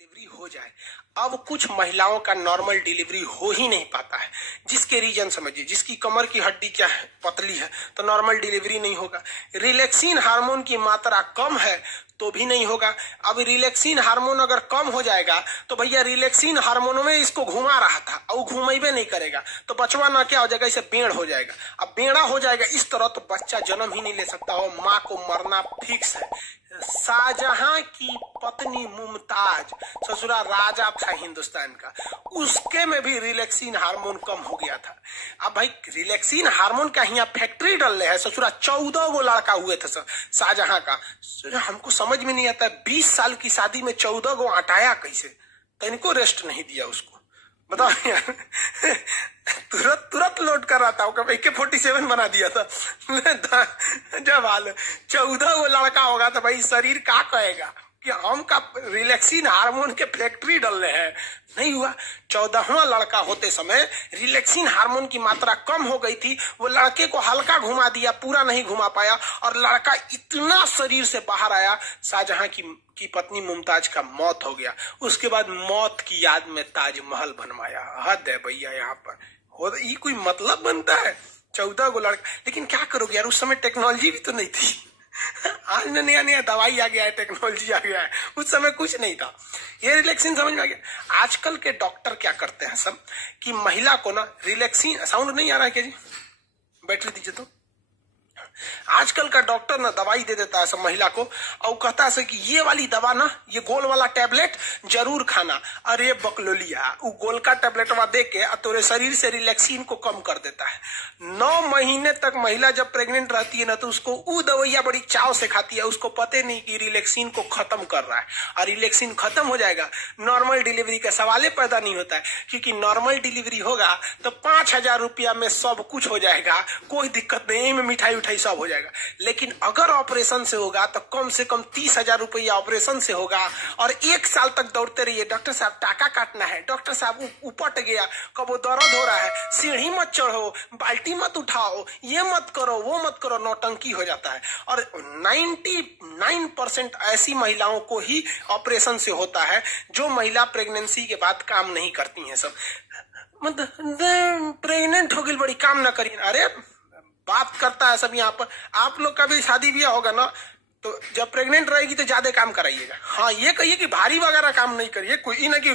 Delivery हो जाए। अब कुछ महिलाओं का नॉर्मल डिलीवरी हो ही नहीं पाता है, जिसके रीजन समझिए, जिसकी कमर की हड्डी क्या है, पतली है, तो नॉर्मल डिलीवरी नहीं होगा। रिलैक्सिन हार्मोन की मात्रा कम है तो भी नहीं होगा। अब रिलैक्सिन हार्मोन अगर कम हो जाएगा तो भैया रिलैक्सिन हार्मोन में इसको घुमा रहा था और घुमेबे नहीं करेगा तो बचवा ना क्या हो जाएगा, इसे बेड़ हो जाएगा। अब बेड़ा हो जाएगा इस तरह तो बच्चा जन्म ही नहीं ले सकता हो, माँ को मरना फिक्स है। शाहजहां की पत्नी मुमताज, ससुरा राजा था हिंदुस्तान का, उसके में भी रिलैक्सिन हार्मोन कम हो गया था। अब भाई रिलैक्सिन हार्मोन का यहाँ फैक्ट्री डल रहे हैं, ससुरा 14 गो लड़का हुए थे शाहजहां का। हमको समझ में नहीं आता 20 साल की शादी में 14 गो हटाया कैसे, तो इनको रेस्ट नहीं दिया उसको, बताओ यार। तुरंत लोड कर रहा था, AK-47 बना दिया था। जब हाल 14 वो लड़का होगा तो भाई शरीर क्या कहेगा कि हम का रिलैक्सिन हार्मोन के फैक्ट्री डल रहे हैं। नहीं हुआ। 14वां लड़का होते समय रिलैक्सिन हार्मोन की मात्रा कम हो गई थी, वो लड़के को हल्का घुमा दिया, पूरा नहीं घुमा पाया, और लड़का इतना शरीर से बाहर आया, शाहजहां की पत्नी मुमताज का मौत हो गया। उसके बाद मौत की याद में ताजमहल बनवाया। हद है भैया यहाँ पर, ये कोई मतलब बनता है? 14 गो लड़का, लेकिन क्या करोगे यार, उस समय टेक्नोलॉजी भी तो नहीं थी। आज में नया नया दवाई आ गया है, टेक्नोलॉजी आ गया है, उस समय कुछ नहीं था। ये रिलैक्सिन समझ में आ गया। आजकल के डॉक्टर क्या करते हैं सब कि महिला को ना रिलैक्सिन, साउंड नहीं आ रहा है क्या जी, बैटरी दीजिए तो। आजकल का डॉक्टर ना दवाई दे देता है सब महिला को और कहता है कि ये वाली दवा ना, ये गोल वाला टैबलेट जरूर खाना। अरे बकलोलिया, वो गोल का टैबलेटवा दे के तोरे शरीर से रिलैक्सिन को कम कर देता है। 9 महीने तक महिला जब प्रेग्नेंट रहती है ना तो उसको वो दवाइयां बड़ी चाव से खाती है, उसको पता नहीं कि रिलैक्सिन को खत्म कर रहा है, और रिलैक्सिन खत्म हो जाएगा नॉर्मल डिलीवरी का सवाल ही पैदा नहीं होता है। क्योंकि नॉर्मल डिलीवरी होगा तो 5,000 रुपया में सब कुछ हो जाएगा, कोई दिक्कत नहीं, में मिठाई उठाई सब हो जाएगा। लेकिन अगर ऑपरेशन से होगा तो कम से कम 30,000 रुपया ऑपरेशन से होगा, और 1 साल तक दौड़ते रहिए, डॉक्टर साहब टाका काटना है, डॉक्टर साहब उपट गया, कब दर्द हो रहा है, सीढ़ी मत चढ़ो, बाल्टी मत उठाओ, ये मत करो, वो मत करो, नौटंकी हो जाता है। और 99% ऐसी महिलाओं को ही ऑपरेशन से होता है जो महिला प्रेगनेंसी के बाद काम नहीं करती हैं। सब मतलब प्रेग्नेंट हो गई बड़ी काम ना करिए, अरे बात करता है सब यहाँ पर। आप लोग का भी शादी ब्याह होगा ना तो जब प्रेग्नेंट रहेगी तो ज्यादा काम कराइएगा। हाँ, ये कहिए कि भारी वगैरह काम नहीं करिए, कोई ना कि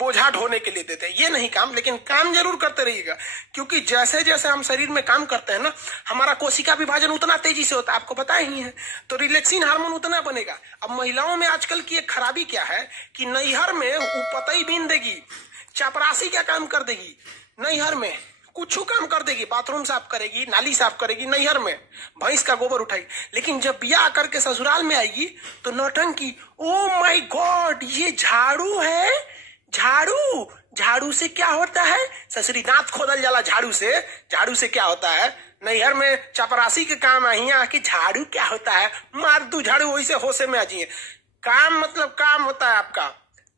बोझा ढोने के लिए देते हैं, ये नहीं काम, लेकिन काम जरूर करते रहिएगा। क्योंकि जैसे जैसे हम शरीर में काम करते हैं ना, हमारा कोशिका विभाजन उतना तेजी से होता है, आपको पता ही है, तो रिलैक्सिन हार्मोन उतना बनेगा। अब महिलाओं में आजकल की एक खराबी क्या है कि नैहर में पतई बीन देगी, चपरासी क्या काम कर देगी, नैहर में कुछ काम कर देगी, बाथरूम साफ करेगी, नाली साफ करेगी, नैहर में भैंस का गोबर उठाएगी, लेकिन जब ब्याह करके ससुराल में आएगी तो नौटंकी। ओ माय गॉड, ये झाड़ू है, झाड़ू से क्या होता है? ससुरी दांत खोदल जाला झाड़ू से क्या होता है? नैहर में चपरासी के काम आई आके झाड़ू क्या होता है? मार दू झाड़ू, वैसे होशे में आ जाइए। काम मतलब काम होता है आपका।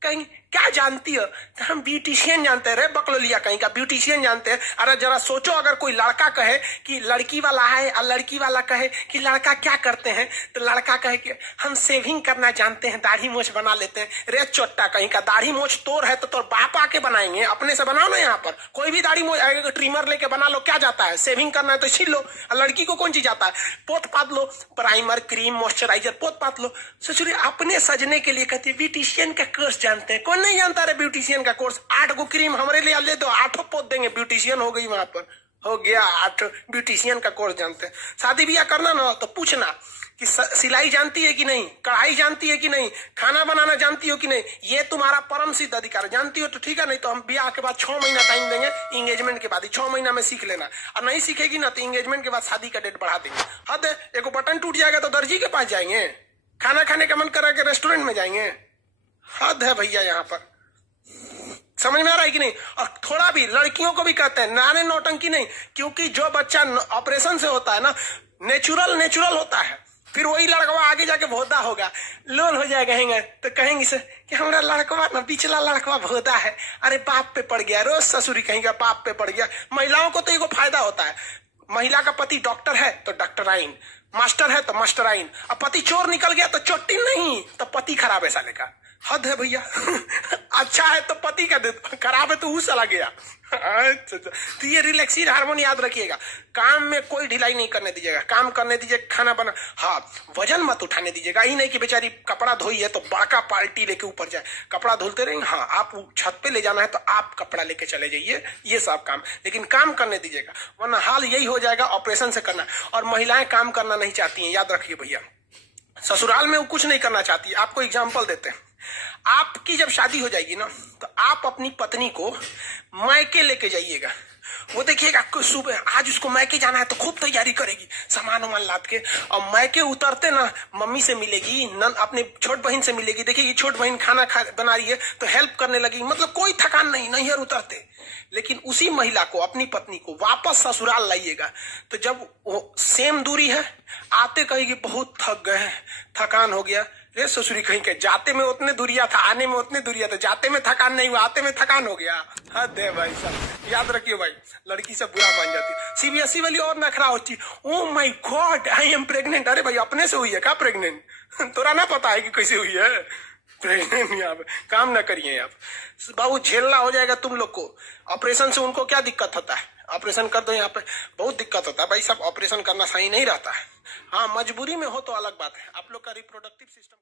कहीं क्या जानती हो? तो हम ब्यूटिशियन जानते हैं रे बकलोलिया, कहीं का ब्यूटिशियन जानते हैं। अरे जरा सोचो, अगर कोई लड़का कहे कि लड़की वाला है और लड़की वाला कहे कि लड़का क्या करते हैं, तो लड़का कहे कि हम सेविंग करना जानते हैं, दाढ़ी मोछ बना लेते हैं। रे चोट्टा कहीं का, दाढ़ी मोछ तोर है तो तोर बाप आके बनाएंगे, अपने से बनाओ ना। यहाँ पर कोई भी दाढ़ी मोछ आएगा, ट्रिमर लेके बना लो, क्या जाता है? सेविंग करना है तो छील लो। लड़की को कौन चीज आता है? पोत पात लो, प्राइमर, क्रीम, मॉइस्चराइजर पोत पात लो। ससुरी अपने सजने के लिए कहती है ब्यूटिशियन का कोर्स जानते हैं। कौन नहीं जानता रे ब्यूटिशियन का कोर्स? 8 गो क्रीम हमारे लिए ले दो, 8 पोत देंगे, ब्यूटिशियन हो गई। वहां पर हो गया 8 ब्यूटिशियन का कोर्स जानते हैं। शादी ब्याह करना ना तो पूछना कि सिलाई जानती है कि नहीं, कढ़ाई जानती है कि नहीं, खाना बनाना जानती हो कि नहीं। ये तुम्हारा परम सिद्ध अधिकार। जानती हो तो ठीक है, नहीं तो हम ब्याह के बाद 6 महीना टाइम देंगे, इंगेजमेंट के बाद ही 6 महीना में सीख लेना। और नहीं सीखेगी ना तो इंगेजमेंट के बाद शादी का डेट बढ़ा देंगे। हद है, एक बटन टूट जाएगा तो दर्जी के पास जाएंगे, खाना खाने का मन करा के रेस्टोरेंट में जाएंगे। हद है भैया यहाँ पर, समझ में आ रहा है कि नहीं? और थोड़ा भी लड़कियों को भी कहते हैं नाने नौटंकी नहीं, क्योंकि जो बच्चा ऑपरेशन से होता है ना, नेचुरल होता है। फिर वही लड़कवा आगे जाके भोदा होगा, लोल हो जाएगा, कहेंगे तो कहेंगे से कि हमारा लड़कवा ना, पिछला लड़कवा भोदा है, अरे बाप पे पड़ गया, रोज ससुरी कहेंगे बाप पे पड़ गया। महिलाओं को तो एगो फायदा होता है, महिला का पति डॉक्टर है तो डॉक्टराइन, मास्टर है तो मास्टराइन, अब पति चोर निकल गया तो चोटी नहीं, तो पति खराब है साले का। हद है भैया। अच्छा है तो पति का दे, खराब है तो वो चला गया। अच्छा, तो ये रिलैक्सिन हार्मोन याद रखिएगा। काम में कोई ढिलाई नहीं करने दीजिएगा, काम करने दीजिए, खाना बना, हाँ वजन मत उठाने दीजिएगा। ही नहीं कि बेचारी कपड़ा धोई है तो बड़का पार्टी लेके ऊपर जाए, कपड़ा धुलते रहेंगे। हाँ आप छत पे ले जाना है तो आप कपड़ा लेके चले जाइए, ये सब काम, लेकिन काम करने दीजिएगा, वरना हाल यही हो जाएगा ऑपरेशन से करना। और महिलाएं काम करना नहीं चाहती हैं, याद रखिए भैया। ससुराल में वो कुछ नहीं करना चाहती। आपको एग्जाम्पल देते हैं, आपकी जब शादी हो जाएगी ना तो आप अपनी पत्नी को मायके लेके जाइएगा। वो देखिएगा सुबह आज उसको मायके जाना है तो खूब तैयारी करेगी, सामान वामान लाद के, और मायके उतरते ना मम्मी से मिलेगी, अपने छोट बहन से मिलेगी, देखिएगी छोट बहन खाना बना रही है तो हेल्प करने लगेगी, मतलब कोई थकान नहीं, नैहर उतरते। लेकिन उसी महिला को, अपनी पत्नी को वापस ससुराल लाइएगा तो जब वो सेम दूरी है, आते कहेगी बहुत थक गए, थकान हो गया। रे ससुरी कहीं के, जाते में उतने दूरिया था, आने में उतने दूरिया था, जाते में थकान नहीं हुआ, आते में थकान हो गया। हद है भाई साहब, याद रखिए भाई, लड़की से बुरा मान जाती है। सीबीएसई वाली और नखरा होती, oh my God I am pregnant. अरे भाई अपने से हुई है क्या प्रेग्नेंट? तोरा ना पता है कि कैसे हुई है प्रेग्नेंट? यहाँ पे काम ना करिए आप बाबू, झेलना हो जाएगा तुम लोग को। ऑपरेशन से उनको क्या दिक्कत होता है, ऑपरेशन कर दो, यहाँ पे बहुत दिक्कत होता है भाई साहब, ऑपरेशन करना सही नहीं रहता है। हाँ मजबूरी में हो तो अलग बात है। आप लोग का रिप्रोडक्टिव सिस्टम